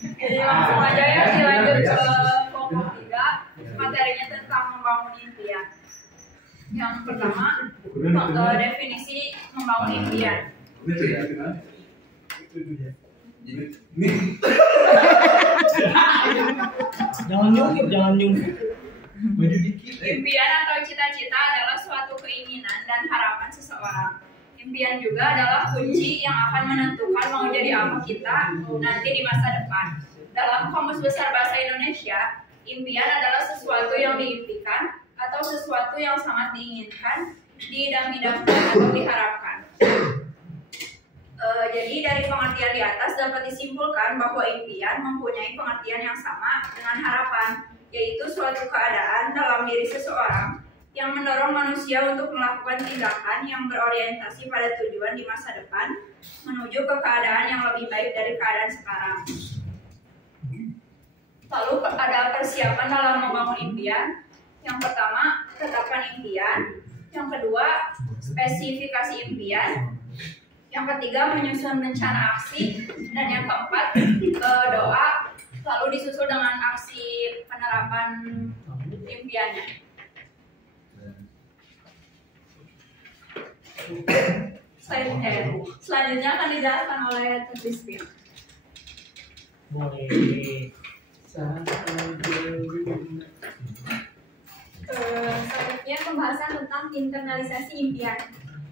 Jadi langsung aja ya dilanjut ke kelompok 3, materinya tentang membangun impian. Yang pertama, definisi membangun impian. Jangan nyungkit. Impian atau cita-cita adalah suatu keinginan dan harapan seseorang. Impian juga adalah kunci yang akan menentukan mau jadi apa kita nanti di masa depan. Dalam Kamus Besar Bahasa Indonesia, impian adalah sesuatu yang diimpikan atau sesuatu yang sangat diinginkan, diidam-idamkan atau diharapkan. Jadi dari pengertian di atas dapat disimpulkan bahwa impian mempunyai pengertian yang sama dengan harapan, yaitu suatu keadaan dalam diri seseorang yang mendorong manusia untuk melakukan tindakan yang berorientasi pada tujuan di masa depan menuju ke keadaan yang lebih baik dari keadaan sekarang. Lalu ada persiapan dalam membangun impian. Yang pertama, tetapkan impian. Yang kedua, spesifikasi impian. Yang ketiga, menyusun rencana aksi. Dan yang keempat, doa. Lalu disusul dengan aksi penerapan impiannya. Selanjutnya akan dijelaskan oleh Tristin. Selanjutnya pembahasan tentang internalisasi impian.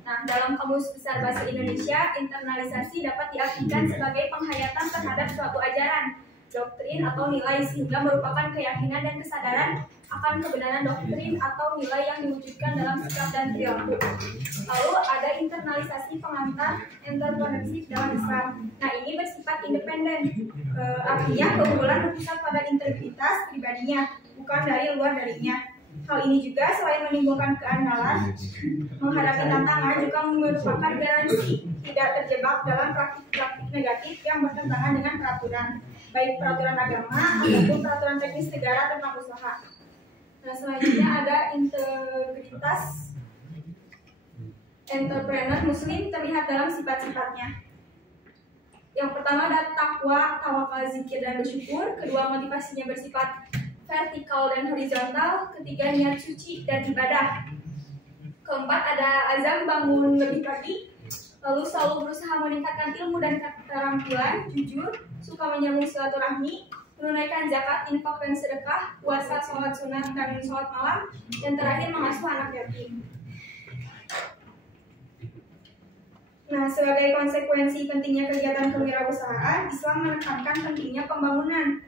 Nah, dalam Kamus Besar Bahasa Indonesia, internalisasi dapat diartikan sebagai penghayatan terhadap suatu ajaran, doktrin atau nilai sehingga merupakan keyakinan dan kesadaran akan kebenaran doktrin atau nilai yang diwujudkan dalam sikap dan perilaku. Lalu ada internalisasi pengantar entrepreneurship dalam Islam. Nah, ini bersifat independen, artinya keunggulan berpusat pada integritas pribadinya, bukan dari luar darinya. Hal ini juga selain menimbulkan keandalan, menghadapi tantangan juga merupakan garansi tidak terjebak dalam praktik-praktik negatif yang bertentangan dengan peraturan, baik peraturan agama ataupun peraturan teknis negara tentang usaha. Nah, selanjutnya ada integritas entrepreneur muslim terlihat dalam sifat-sifatnya. Yang pertama ada takwa, tawakal, zikir, dan bersyukur. Kedua, motivasinya bersifat vertikal dan horizontal. Ketiga, niat suci dan ibadah. Keempat, ada azam bangun lebih pagi. Lalu selalu berusaha meningkatkan ilmu dan keterampilan, jujur, suka menyambung silaturahmi, menunaikan zakat, infak, dan sedekah, puasa, sholat sunat, dan sholat malam, dan terakhir mengasuh anak yatim. Nah, sebagai konsekuensi pentingnya kegiatan kewirausahaan, Islam menekankan pentingnya pembangunan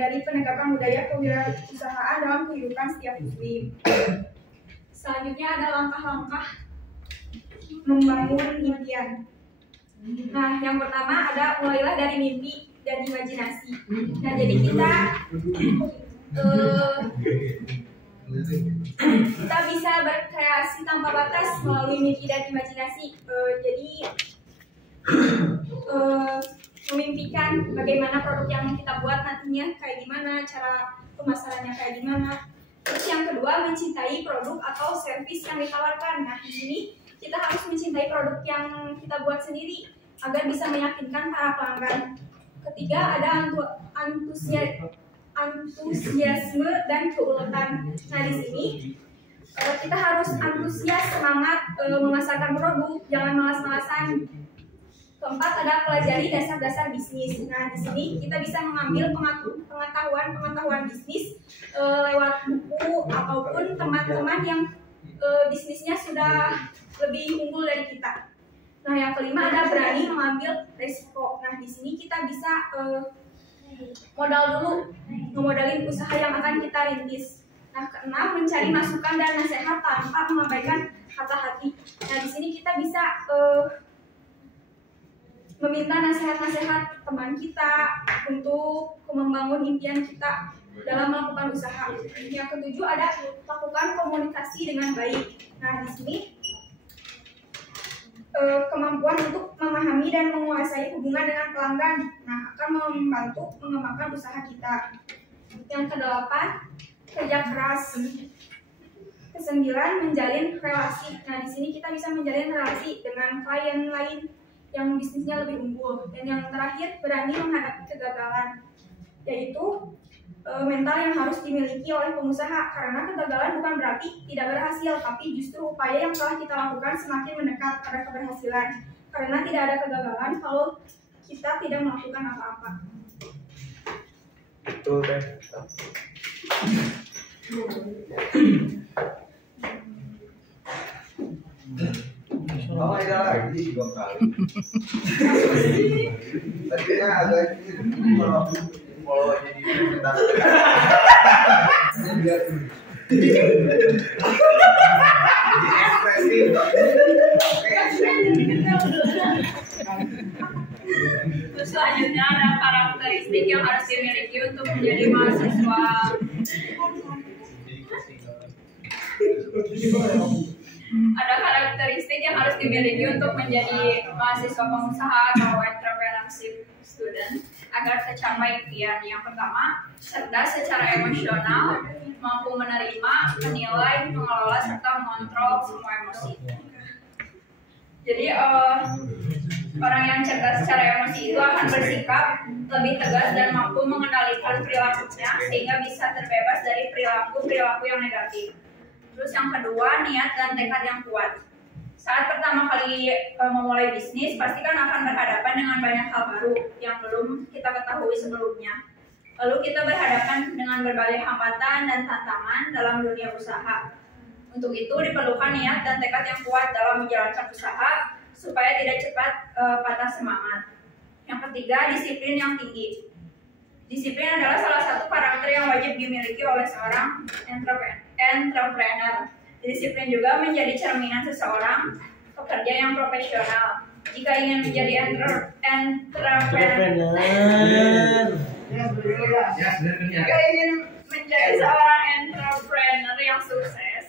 dari penegakan budaya kewirausahaan dalam kehidupan setiap muslim. Selanjutnya ada langkah-langkah membangun impian. Nah, yang pertama ada mulailah dari mimpi dan imajinasi. Nah, jadi kita bisa berkreasi tanpa batas melalui mimpi dan imajinasi. Jadi memimpikan bagaimana produk yang kita buat nantinya kayak gimana, cara pemasarannya kayak gimana. Terus yang kedua, mencintai produk atau servis yang ditawarkan. Nah, di sini kita harus mencintai produk yang kita buat sendiri agar bisa meyakinkan para pelanggan. Ketiga, ada antusiasme dan keuletan. Nah, di sini kita harus antusias, semangat memasarkan produk, jangan malas-malasan. Keempat, ada pelajari dasar-dasar bisnis. Nah, di sini kita bisa mengambil pengetahuan bisnis lewat buku ataupun teman-teman yang bisnisnya sudah lebih unggul dari kita. Nah, yang kelima ada berani mengambil risiko. Nah, di sini kita bisa modal dulu, memodalin usaha yang akan kita rintis. Nah, keenam, mencari masukan dan nasihat tanpa mengabaikan kata hati. Nah, di sini kita bisa meminta nasihat-nasihat teman kita untuk membangun impian kita dalam melakukan usaha. Yang ketujuh ada lakukan komunikasi dengan baik. Nah, di sini kemampuan untuk memahami dan menguasai hubungan dengan pelanggan, nah, akan membantu mengembangkan usaha kita. Yang kedelapan, kerja keras. Kesembilan, menjalin relasi. Nah, di sini kita bisa menjalin relasi dengan klien lain. yang bisnisnya lebih unggul. Dan yang terakhir, berani menghadapi kegagalan, yaitu mental yang harus dimiliki oleh pengusaha, karena kegagalan bukan berarti tidak berhasil, tapi justru upaya yang telah kita lakukan semakin mendekat pada keberhasilan, karena tidak ada kegagalan kalau kita tidak melakukan apa-apa. Betul deh. Oh, ada lagi 2 kali. Tadinya agak ini kalau jadi tentang dia Terus selanjutnya ada karakteristik yang harus dimiliki untuk menjadi mahasiswa. Ada karakteristik yang harus dimiliki untuk menjadi mahasiswa pengusaha atau entrepreneurship student agar tercapai impian. Yang pertama, cerdas secara emosional, mampu menerima, menilai, mengelola, serta mengontrol semua emosi. Jadi orang yang cerdas secara emosi itu akan bersikap lebih tegas dan mampu mengendalikan perilakunya sehingga bisa terbebas dari perilaku yang negatif. Terus yang kedua, niat dan tekad yang kuat. Saat pertama kali memulai bisnis, pasti kan akan berhadapan dengan banyak hal baru yang belum kita ketahui sebelumnya. Lalu kita berhadapan dengan berbagai hambatan dan tantangan dalam dunia usaha. Untuk itu diperlukan niat dan tekad yang kuat dalam menjalankan usaha supaya tidak cepat patah semangat. Yang ketiga, disiplin yang tinggi. Disiplin adalah salah satu karakter yang wajib dimiliki oleh seorang entrepreneur. Disiplin juga menjadi cerminan seseorang pekerja yang profesional. Jika ingin menjadi entrepreneur, jika ingin menjadi seorang entrepreneur yang sukses,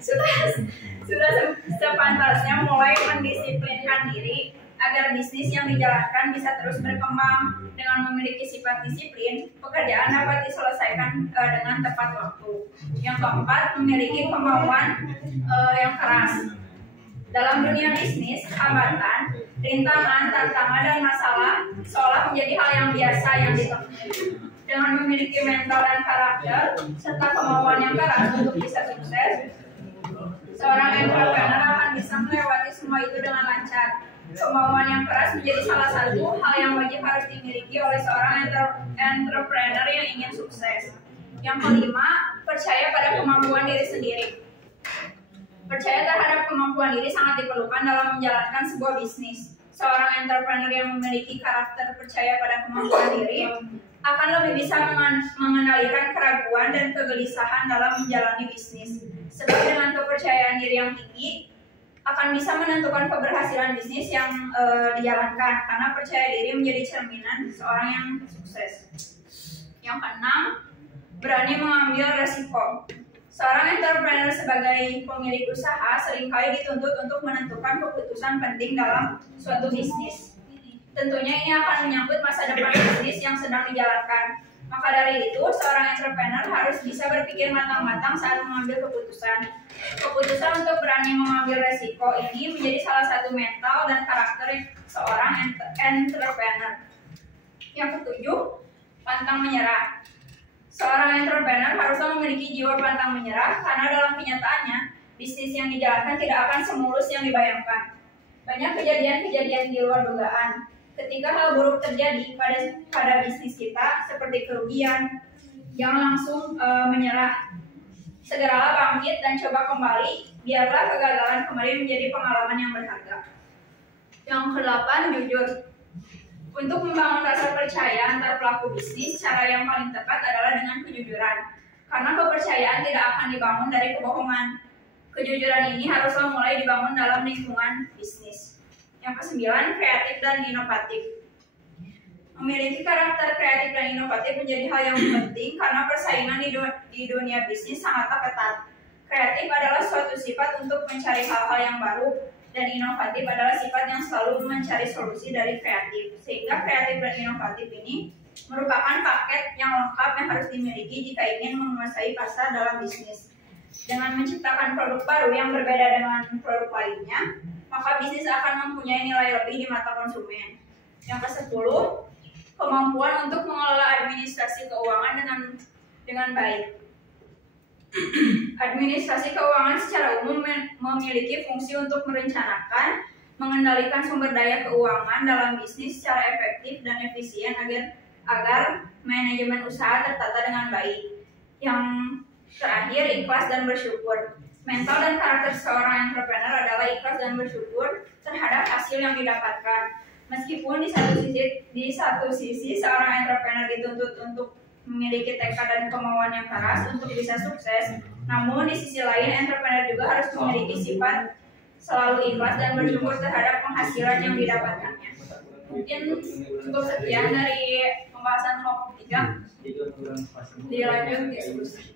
sudah sepantasnya mulai mendisiplinkan diri agar bisnis yang dijalankan bisa terus berkembang. Dengan memiliki sifat disiplin, pekerjaan dapat diselesaikan dengan tepat waktu. Yang keempat, memiliki kemauan yang keras. Dalam dunia bisnis, hambatan, rintangan, tantangan, dan masalah seolah menjadi hal yang biasa yang ditemui. Dengan memiliki mental dan karakter serta kemauan yang keras untuk bisa sukses, seorang entrepreneur akan bisa melewati semua itu dengan lancar. Kemauan yang keras menjadi salah satu hal yang wajib harus dimiliki oleh seorang entrepreneur yang ingin sukses. Yang kelima, percaya pada kemampuan diri sendiri. Percaya terhadap kemampuan diri sangat diperlukan dalam menjalankan sebuah bisnis. Seorang entrepreneur yang memiliki karakter percaya pada kemampuan diri akan lebih bisa mengendalikan keraguan dan kegelisahan dalam menjalani bisnis. Sebab dengan kepercayaan diri yang tinggi, akan bisa menentukan keberhasilan bisnis yang dijalankan, karena percaya diri menjadi cerminan seorang yang sukses. Yang keenam, berani mengambil resiko. Seorang entrepreneur sebagai pemilik usaha seringkali dituntut untuk menentukan keputusan penting dalam suatu bisnis. Tentunya ini akan menyangkut masa depan bisnis yang sedang dijalankan. Maka dari itu, seorang entrepreneur harus bisa berpikir matang-matang saat mengambil keputusan. Keputusan untuk berani mengambil resiko ini menjadi salah satu mental dan karakter seorang entrepreneur. Yang ketujuh, pantang menyerah. Seorang entrepreneur haruslah memiliki jiwa pantang menyerah karena dalam kenyataannya, bisnis yang dijalankan tidak akan semulus yang dibayangkan. Banyak kejadian-kejadian di luar dugaan. Ketika hal buruk terjadi pada bisnis kita, seperti kerugian, jangan langsung menyerah. Segeralah bangkit dan coba kembali, biarlah kegagalan kembali menjadi pengalaman yang berharga. Yang kedelapan, jujur. Untuk membangun rasa percaya antar pelaku bisnis, cara yang paling tepat adalah dengan kejujuran. Karena kepercayaan tidak akan dibangun dari kebohongan. Kejujuran ini haruslah mulai dibangun dalam lingkungan bisnis. Yang kesembilan, kreatif dan inovatif. Memiliki karakter kreatif dan inovatif menjadi hal yang penting karena persaingan di dunia bisnis sangatlah ketat. Kreatif adalah suatu sifat untuk mencari hal-hal yang baru, dan inovatif adalah sifat yang selalu mencari solusi dari kreatif. Sehingga kreatif dan inovatif ini merupakan paket yang lengkap yang harus dimiliki jika ingin menguasai pasar dalam bisnis. Dengan menciptakan produk baru yang berbeda dengan produk lainnya, maka bisnis akan mempunyai nilai lebih di mata konsumen. Yang ke-10, kemampuan untuk mengelola administrasi keuangan dengan baik. Administrasi keuangan secara umum memiliki fungsi untuk merencanakan, mengendalikan sumber daya keuangan dalam bisnis secara efektif dan efisien agar manajemen usaha tertata dengan baik. Yang terakhir, ikhlas dan bersyukur. Mental dan karakter seorang entrepreneur adalah ikhlas dan bersyukur terhadap hasil yang didapatkan. Meskipun di satu sisi seorang entrepreneur dituntut untuk memiliki tekad dan kemauan yang keras untuk bisa sukses, namun di sisi lain entrepreneur juga harus memiliki sifat selalu ikhlas dan bersyukur terhadap penghasilan yang didapatkannya. Mungkin cukup sekian dari pembahasan kelompok 3. Dilanjut diskusi.